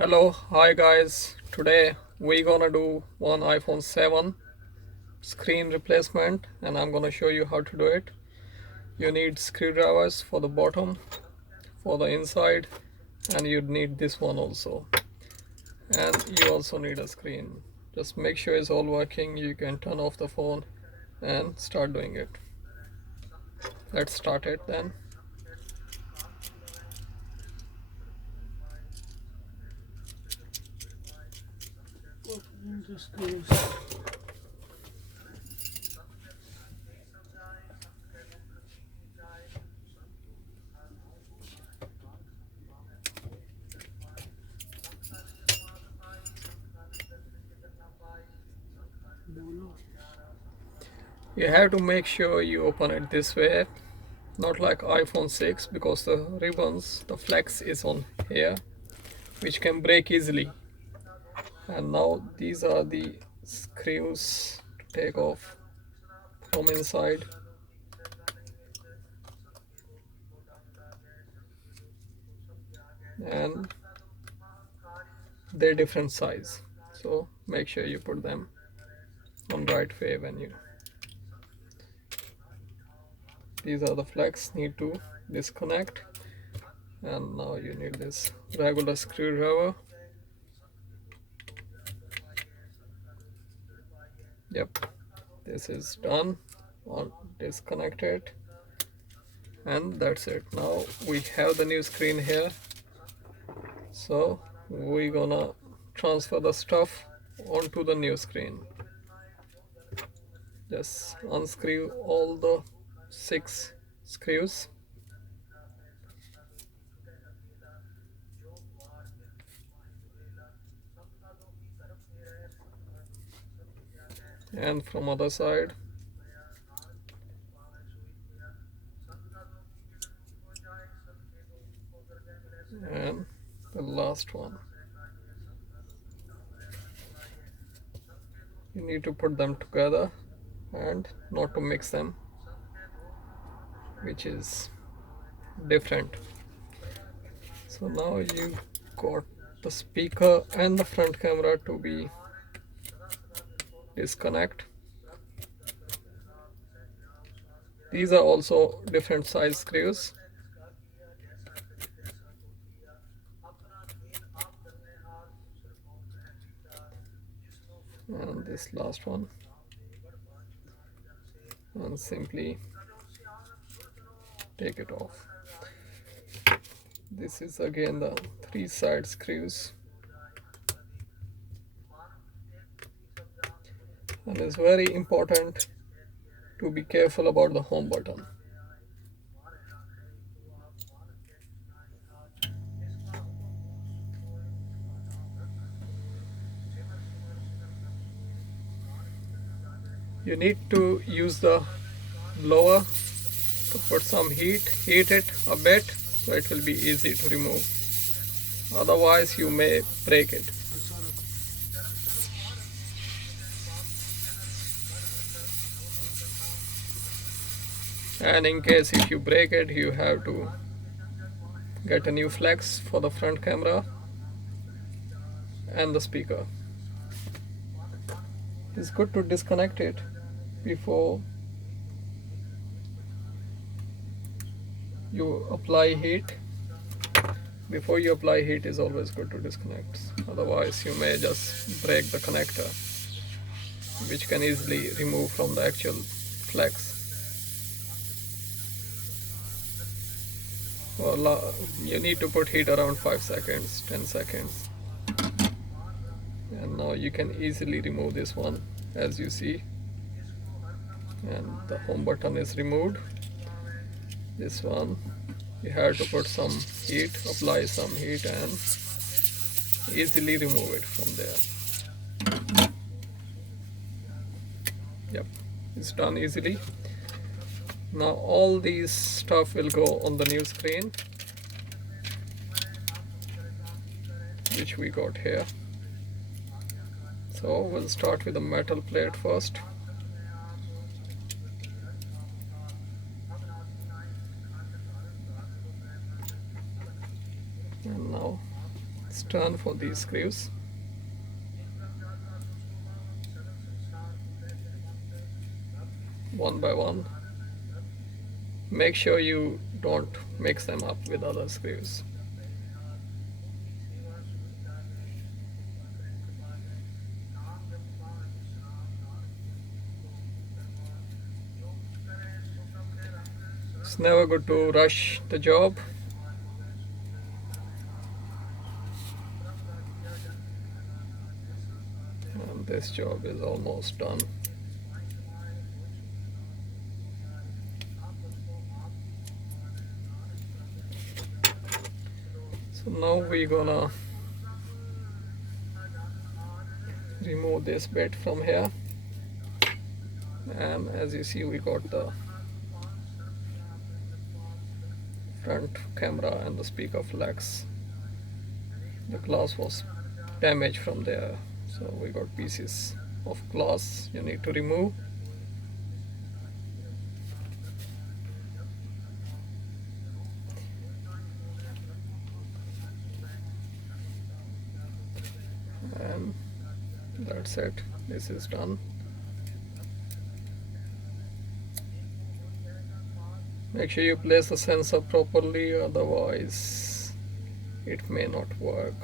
Hello, hi guys. Today we're gonna do one iPhone 7 screen replacement and I'm gonna show you how to do it. You need screwdrivers for the bottom, for the inside, and you'd need this one also. And you also need a screen. Just make sure it's all working. You can turn off the phone and start doing it. Let's start it then. Opening the screws. बोलो You have to make sure you open it this way, not like iPhone 6 because the ribbons, the flex is on here, which can break easily. And now these are the screws to take off from inside, and they're different size, so make sure you put them on right way when you these are the flex need to disconnect. And now you need this regular screwdriver. Yep, this is done. I'll disconnect it, and that's it. Now we have the new screen here, so we're gonna transfer the stuff onto the new screen. Just unscrew all the 6 screws, and from other side, and the last one. You need to put them together and not to mix them, which is different. So now you got the speaker and the front camera to be disconnect. These are also different size screws, and this last one, and simply take it off. This is again the 3 side screws, and it's very important to be careful about the home button. You need to use the blower to put some heat it a bit so it will be easy to remove. Otherwise you may break it. ऐसा रखो And in case if you break it, you have to get a new flex for the front camera and the speaker. It's good to disconnect it before you apply heat. Before you apply heat is always good to disconnect. Otherwise you may just break the connector, which can easily remove from the actual flex. Well, you need to put heat around 5 seconds, 10 seconds. And now you can easily remove this one, as you see, and the home button is removed. This one you have to put some heat, apply some heat, and easily remove it from there. Yep, it's done easily. Now all these stuff will go on the new screen, which we got here. So we'll start with the metal plate first. And now it's turn for these screws. One by one. Make sure you don't mix them up with other screws. It's never good to rush the job. And this job is almost done. So now we're gonna remove this bit from here, and as you see, we got the front camera and the speaker flex. The glass was damaged from there, so we got pieces of glass you need to remove. And that's it, this is done. Make sure you place the sensor properly, otherwise it may not work.